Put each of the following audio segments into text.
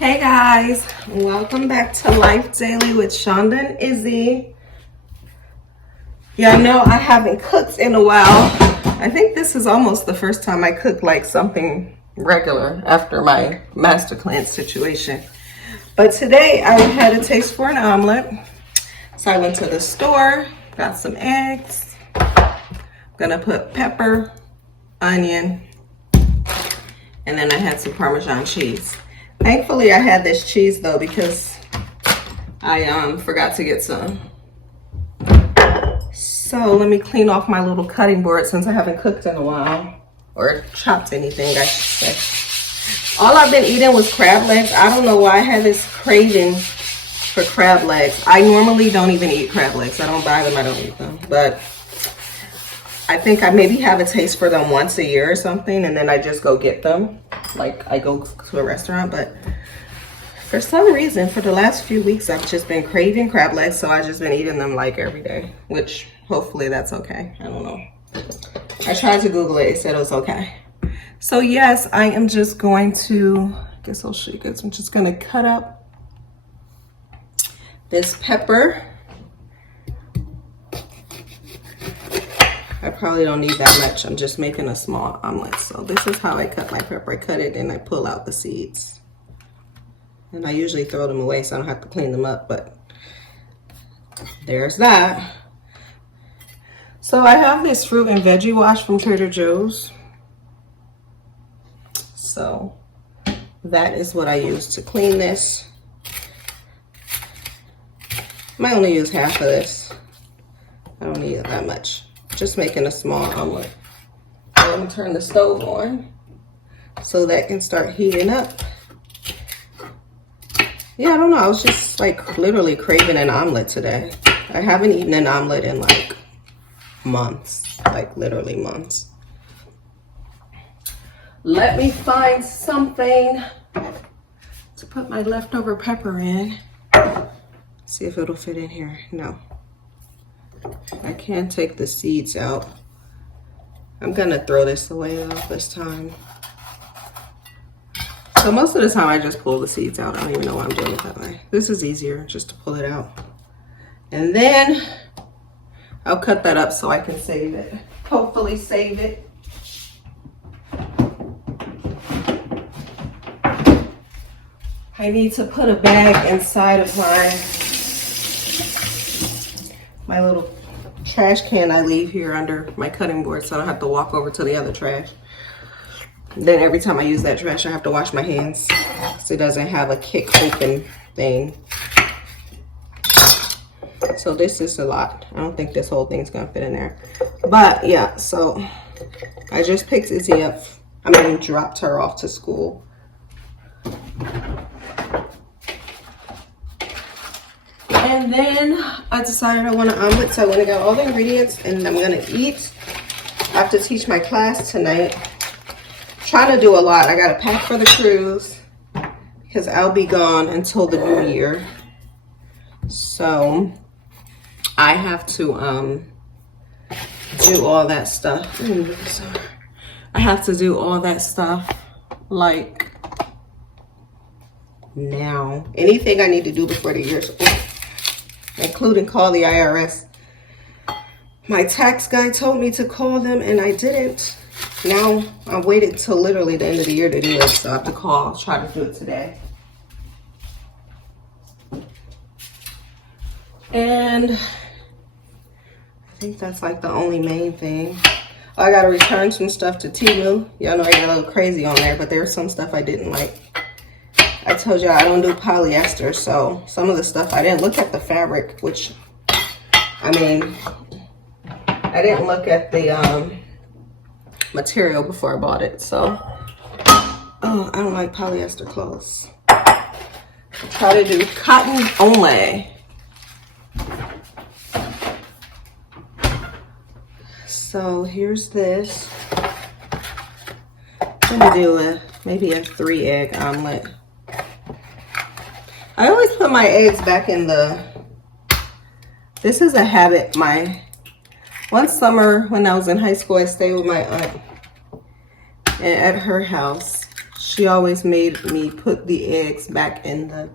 Hey guys, welcome back to Life Daily with Shonda and Izzy. Yeah, I know I haven't cooked in a while. I think this is almost the first time I cook like something regular after my master cleanse situation. But today I had a taste for an omelet. So I went to the store, got some eggs. I'm gonna put pepper, onion, and then I had some Parmesan cheese. Thankfully, I had this cheese though because I forgot to get some. So let me clean off my little cutting board since I haven't cooked in a while, or chopped anything, I should say. All I've been eating was crab legs. I don't know why I had this craving for crab legs. I normally don't even eat crab legs. I don't buy them, I don't eat them. But I think I maybe have a taste for them once a year or something, and then I just go get them. Like I go to a restaurant, but for some reason, for the last few weeks, I've just been craving crab legs, so I've just been eating them like every day, which hopefully that's okay. I don't know. I tried to Google it, it said it was okay. So yes, I am just going to, I guess I'll show you guys, I'm just gonna cut up this pepper. I probably don't need that much. I'm just making a small omelet. So this is how I cut my pepper. I cut it and I pull out the seeds. And I usually throw them away so I don't have to clean them up, but there's that. So I have this fruit and veggie wash from Trader Joe's. So that is what I use to clean this. I might only use half of this. I don't need it that much. Just making a small omelet. I'm gonna turn the stove on so that can start heating up. Yeah, I don't know. I was just like literally craving an omelet today. I haven't eaten an omelet in like months, like literally months. Let me find something to put my leftover pepper in. See if it'll fit in here. No. I can't take the seeds out. I'm gonna throw this away though this time. So most of the time I just pull the seeds out. I don't even know why I'm doing it that way. This is easier just to pull it out. And then I'll cut that up so I can save it. Hopefully save it. I need to put a bag inside of my little trash can I leave here under my cutting board so I don't have to walk over to the other trash. Then every time I use that trash, I have to wash my hands so it doesn't have a kick open thing. So this is a lot. I don't think this whole thing's gonna fit in there. But yeah, so I just picked Izzy up. Dropped her off to school. And then I decided I want an omelet, so I went and got all the ingredients and I'm gonna eat. I have to teach my class tonight. Trying to do a lot. I gotta pack for the cruise because I'll be gone until the new year. So I have to do all that stuff. I have to do all that stuff like now. Anything I need to do before the year's over, including call the IRS. My tax guy told me to call them and I didn't. Now I waited till literally the end of the year to do it, so I have to call, try to do it today. And I think that's like the only main thing. Oh, I gotta return some stuff to Temu. Y'all know I got a little crazy on there, but there's some stuff I didn't like. I told y'all I don't do polyester, so some of the stuff I didn't look at the fabric, which I didn't look at the material before I bought it, so I don't like polyester clothes. I try to do cotton only. So here's this. I'm gonna do maybe a 3-egg omelet. I always put my eggs back in this is a habit. One summer when I was in high school, I stayed with my aunt, and at her house, she always made me put the eggs back in the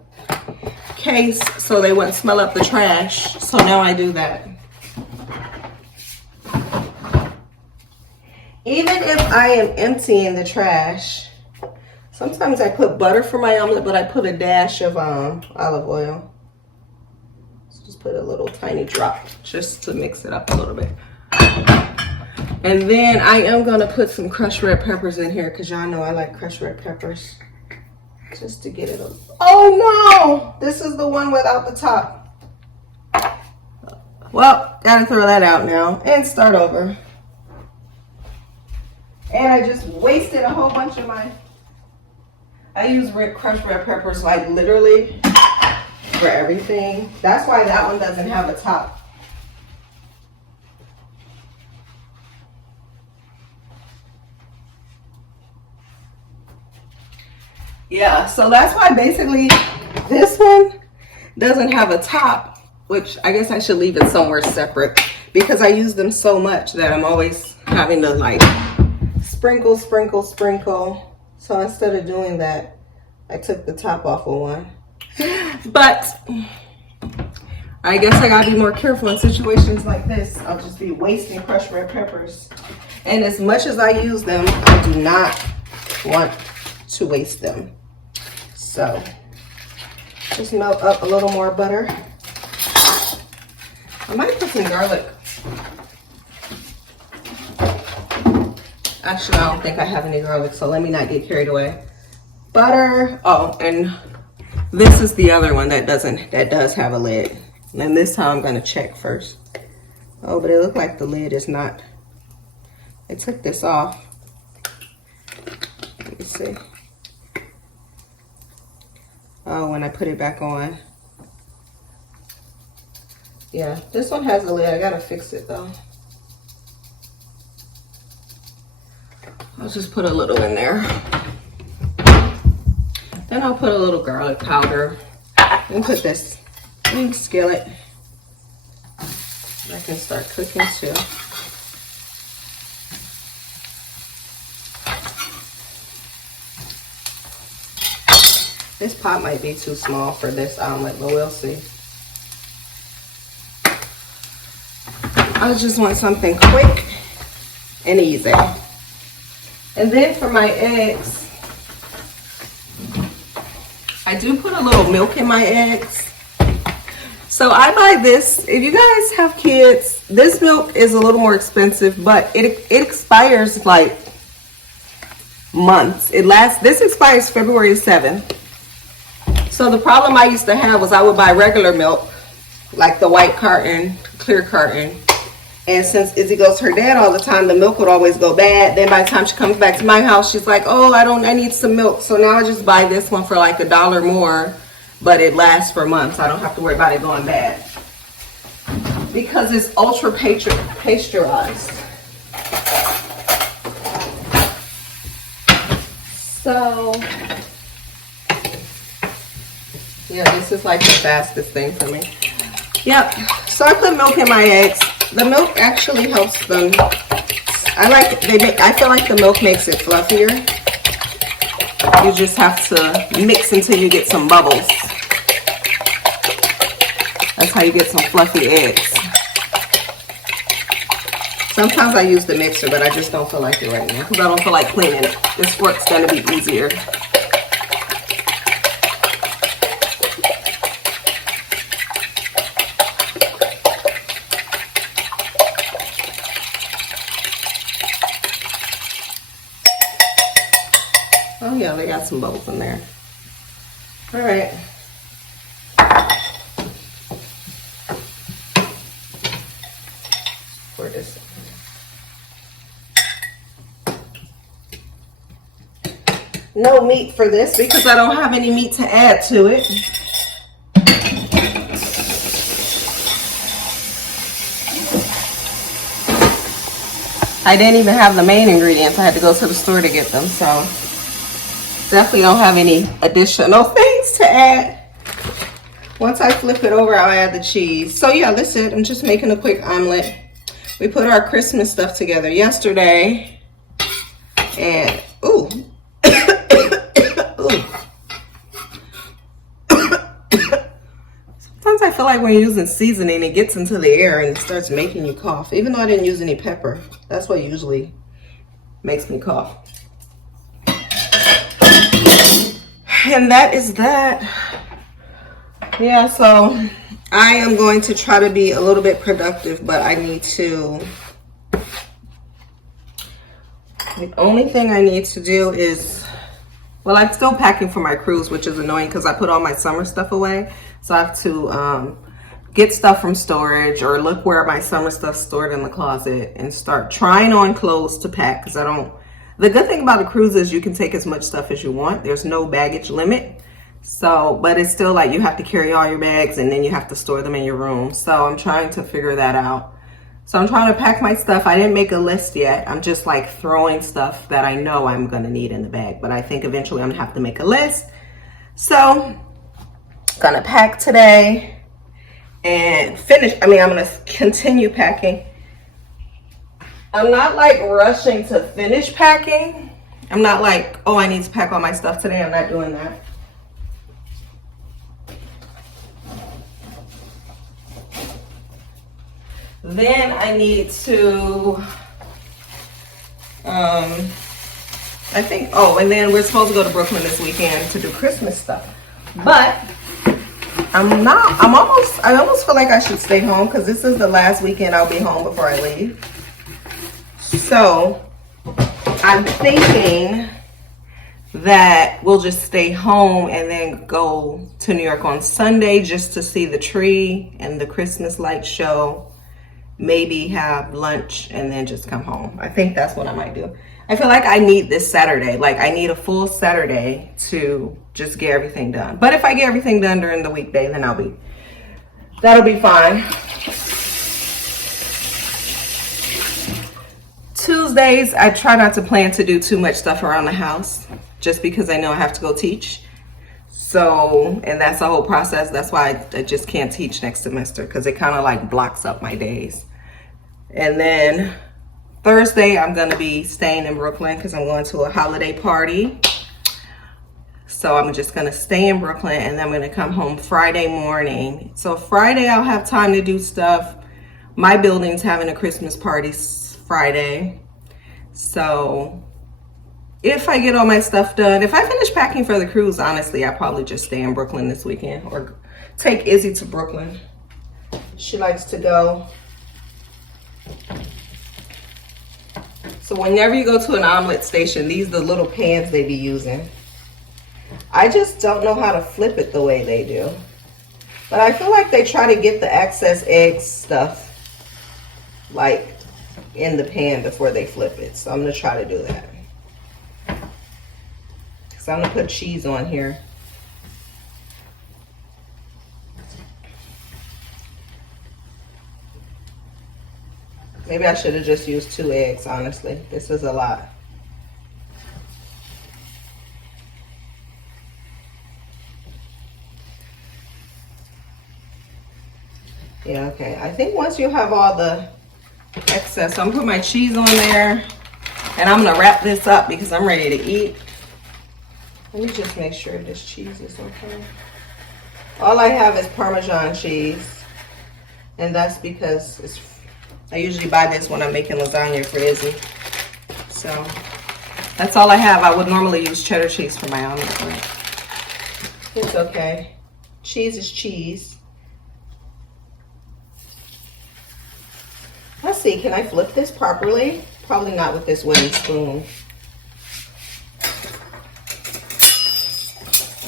case so they wouldn't smell up the trash. So now I do that. Even if I am emptying the trash, sometimes I put butter for my omelet, but I put a dash of olive oil. So just put a little tiny drop just to mix it up a little bit. And then I am gonna put some crushed red peppers in here because y'all know I like crushed red peppers. Just to get it up. Oh no! This is the one without the top. Well, gotta throw that out now and start over. And I just wasted a whole bunch of my... I use crushed red peppers like literally for everything. That's why that one doesn't have a top. Yeah, so that's why basically this one doesn't have a top, which I guess I should leave it somewhere separate because I use them so much that I'm always having to like sprinkle, sprinkle, sprinkle. So instead of doing that, I took the top off of one. But I guess I gotta be more careful in situations like this. I'll just be wasting crushed red peppers. And as much as I use them, I do not want to waste them. So just melt up a little more butter. I might put some garlic. Actually, I don't think I have any garlic, so let me not get carried away. Butter. Oh, and this is the other one that does have a lid. And this time I'm gonna check first. Oh, but it looked like the lid is not. I took this off. Let me see. Oh, when I put it back on. Yeah, this one has a lid. I gotta fix it though. I'll just put a little in there. Then I'll put a little garlic powder and put this in the skillet. I can start cooking too. This pot might be too small for this omelet, but we'll see. I just want something quick and easy. And then for my eggs, I do put a little milk in my eggs. So I buy this. If you guys have kids, this milk is a little more expensive, but it expires like months. This expires February 7th. So the problem I used to have was I would buy regular milk, like the white carton, clear carton. And since Izzy goes to her dad all the time, the milk would always go bad. Then by the time she comes back to my house, she's like, oh, I need some milk. So now I just buy this one for like $1 more, but it lasts for months. I don't have to worry about it going bad because it's ultra pasteurized. So yeah, this is like the fastest thing for me. Yep. So I put milk in my eggs. The milk actually helps them. I feel like the milk makes it fluffier. You just have to mix until you get some bubbles. That's how you get some fluffy eggs. Sometimes I use the mixer, but I just don't feel like it right now because I don't feel like cleaning it. This fork's gonna be easier. Oh yeah, they got some bubbles in there. All right. Pour this in. No meat for this because I don't have any meat to add to it. I didn't even have the main ingredients. I had to go to the store to get them, so definitely don't have any additional things to add. Once I flip it over, I'll add the cheese. So yeah, that's it. I'm just making a quick omelet. We put our Christmas stuff together yesterday. And, ooh. like when you're using seasoning, it gets into the air and it starts making you cough. Even though I didn't use any pepper, that's what usually makes me cough. And that is that. Yeah, so I am going to try to be a little bit productive, but I need to, the only thing I need to do is, well, I'm still packing for my cruise, which is annoying because I put all my summer stuff away. So I have to get stuff from storage or look where my summer stuff's stored in the closet and start trying on clothes to pack, because I don't, the good thing about a cruise is you can take as much stuff as you want. There's no baggage limit. So, but it's still like you have to carry all your bags and then you have to store them in your room. So I'm trying to figure that out. So I'm trying to pack my stuff. I didn't make a list yet. I'm just like throwing stuff that I know I'm gonna need in the bag, but I think eventually I'm gonna have to make a list. So gonna pack today and finish. I mean, I'm gonna continue packing. I'm not like rushing to finish packing. I'm not like, oh, I need to pack all my stuff today. I'm not doing that. Then I need to, I think, oh, and then we're supposed to go to Brooklyn this weekend to do Christmas stuff. But I almost feel like I should stay home because this is the last weekend I'll be home before I leave. So I'm thinking that we'll just stay home and then go to New York on Sunday just to see the tree and the Christmas light show. Maybe have lunch and then just come home. I think that's what I might do. I feel like I need this Saturday. Like I need a full Saturday to just get everything done. But if I get everything done during the weekday, then that'll be fine. Tuesdays, I try not to plan to do too much stuff around the house just because I know I have to go teach. So, and that's the whole process. That's why I just can't teach next semester, because it kind of like blocks up my days. And then Thursday, I'm going to be staying in Brooklyn because I'm going to a holiday party. So I'm just going to stay in Brooklyn and then I'm going to come home Friday morning. So Friday, I'll have time to do stuff. My building's having a Christmas party Friday. So if I get all my stuff done, if I finish packing for the cruise, honestly, I'll probably just stay in Brooklyn this weekend or take Izzy to Brooklyn. She likes to go. So whenever you go to an omelet station, these are the little pans they be using. I just don't know how to flip it the way they do. But I feel like they try to get the excess egg stuff like in the pan before they flip it. So I'm going to try to do that. So I'm going to put cheese on here. Maybe I should have just used 2 eggs, honestly. This is a lot. Yeah, okay. I think once you have all the excess, I'm going to put my cheese on there. And I'm going to wrap this up because I'm ready to eat. Let me just make sure this cheese is okay. All I have is Parmesan cheese. And that's because I usually buy this when I'm making lasagna for Izzy. So that's all I have. I would normally use cheddar cheese for my omelet, but it's okay. Cheese is cheese. Let's see, can I flip this properly? Probably not with this wooden spoon.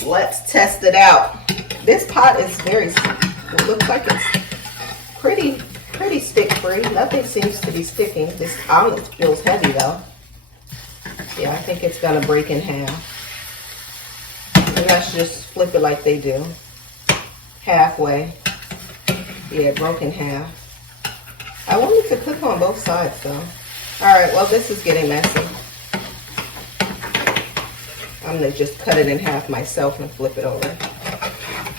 Let's test it out. This pot is it looks like it's pretty stick-free. Nothing seems to be sticking. This omelet feels heavy though. Yeah, I think it's gonna break in half. Maybe I should just flip it like they do. Halfway. Yeah, it broke in half. I wanted to cook on both sides though. Alright, well this is getting messy. I'm gonna just cut it in half myself and flip it over.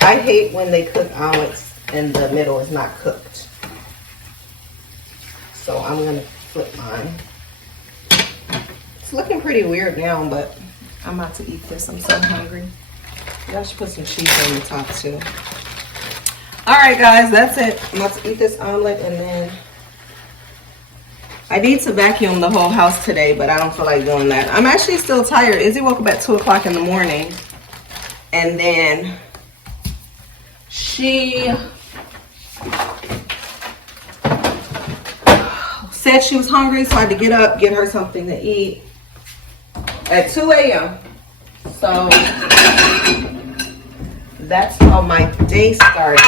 I hate when they cook omelets and the middle is not cooked. So I'm gonna flip mine. It's looking pretty weird now, but I'm about to eat this. I'm so hungry. I should put some cheese on the top too. All right, guys, that's it. I'm about to eat this omelet, and then I need to vacuum the whole house today, but I don't feel like doing that. I'm actually still tired. Izzy woke up at 2 o'clock in the morning, and then she said she was hungry, so I had to get up, get her something to eat at 2 a.m. So that's how my day started.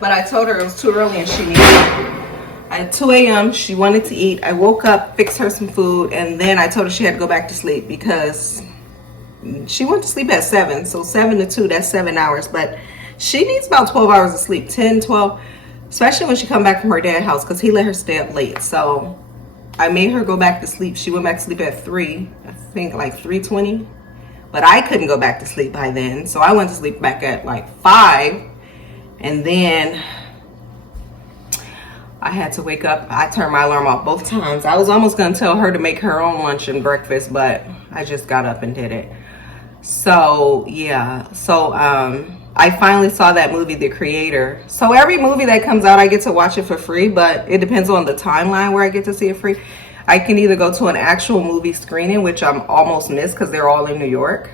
But I told her it was too early and she needed it. At 2 a.m. she wanted to eat. I woke up, fixed her some food, and then I told her she had to go back to sleep because she went to sleep at 7. So 7 to 2, that's 7 hours. But she needs about 12 hours of sleep, 10, 12, especially when she come back from her dad's house because he let her stay up late. So I made her go back to sleep. She went back to sleep at 3, I think like 3:20. But I couldn't go back to sleep by then. So I went to sleep back at like 5. And then I had to wake up. I turned my alarm off both times. I was almost going to tell her to make her own lunch and breakfast, but I just got up and did it. So, yeah. So, I finally saw that movie, The Creator. So every movie that comes out, I get to watch it for free, but it depends on the timeline where I get to see it free. I can either go to an actual movie screening, which I'm almost missed because they're all in New York,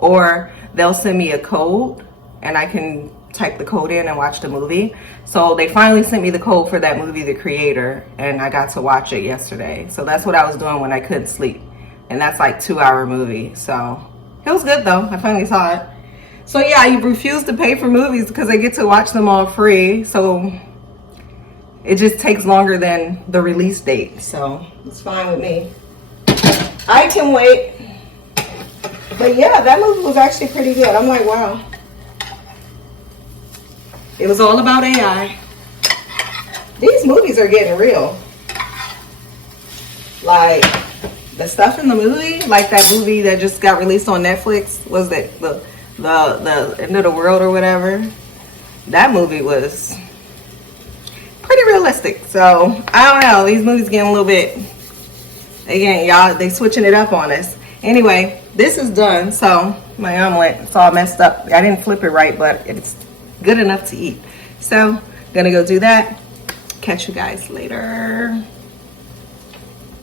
or they'll send me a code and I can type the code in and watch the movie. So they finally sent me the code for that movie, The Creator, and I got to watch it yesterday. So that's what I was doing when I couldn't sleep. And that's like 2-hour movie. So it was good though. I finally saw it. So yeah, I refuse to pay for movies because I get to watch them all free. So it just takes longer than the release date. So it's fine with me. I can wait. But yeah, that movie was actually pretty good. I'm like, wow. It was all about AI. These movies are getting real. Like, the stuff in the movie, like that movie that just got released on Netflix, was that the End of the World or whatever? That movie was pretty realistic. So, I don't know. These movies getting a little bit, again, y'all, they switching it up on us. Anyway, this is done. So, my omelet, it's all messed up. I didn't flip it right, but it's good enough to eat. So, gonna go do that. Catch you guys later.